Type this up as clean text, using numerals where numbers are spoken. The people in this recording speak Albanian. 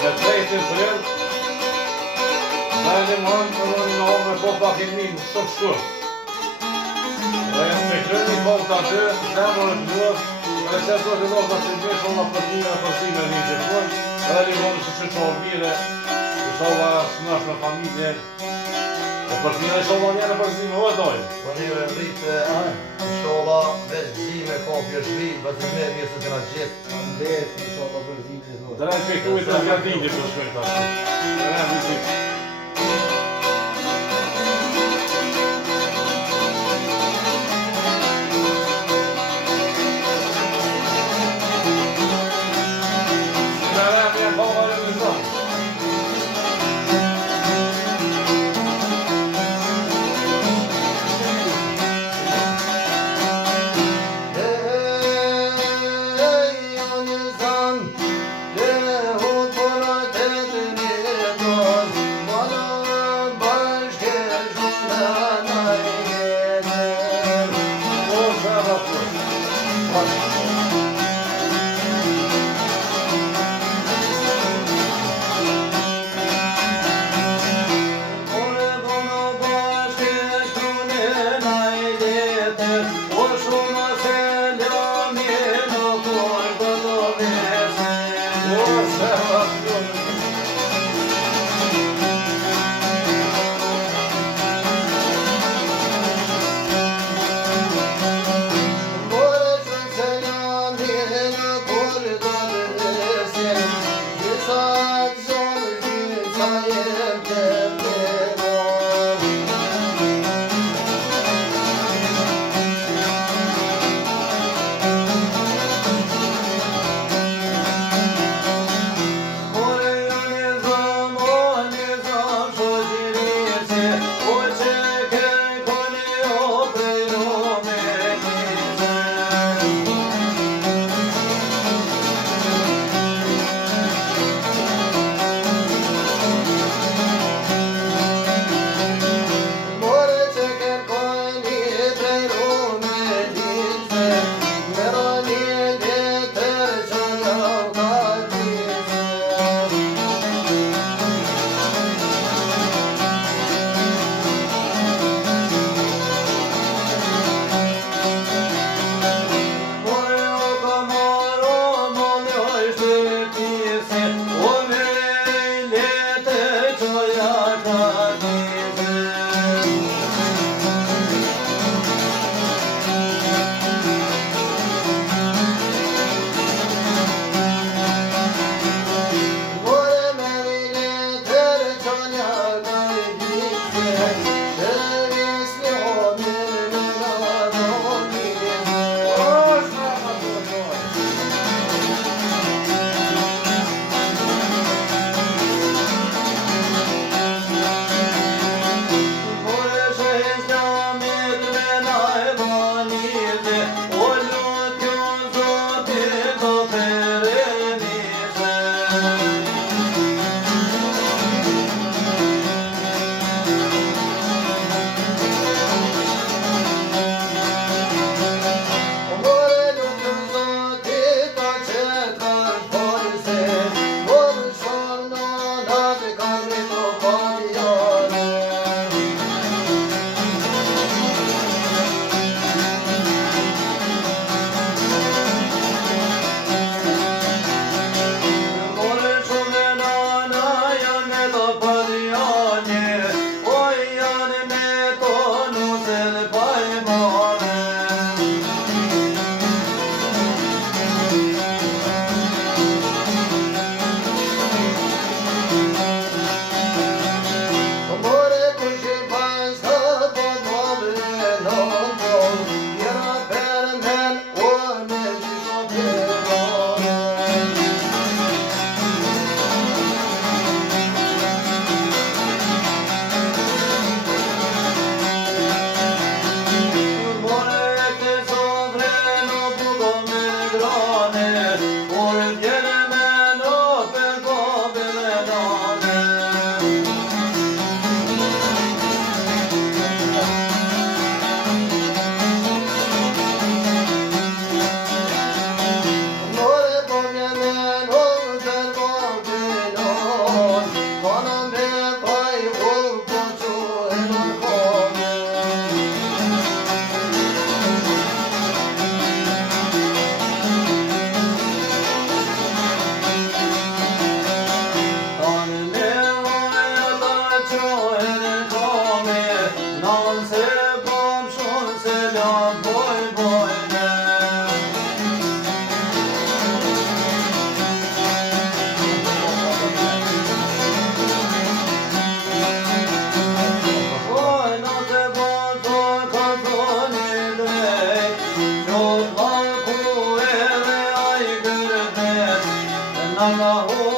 Me trejtin prill, dhe një mënë të në një me po pak e një shumë shkurt. Dhe me kërë një kohë të aty, zemër e pëlluat, dhe që të të do të që një shumë në përmime e përsime një gjithmon, dhe një mënë që që qohë mire, që shohë shnash me familje, e përmime e shohë njërë e përsime, o e dojë. Po një e rritë, shohë veç zime, kopje shri, bëtime, mirë se të nga gjithë. Andes, në shohë përzime, Drejt pe kujt të zgjardinjë për shkojnë të ashtë. Drejt muzik. Nana ho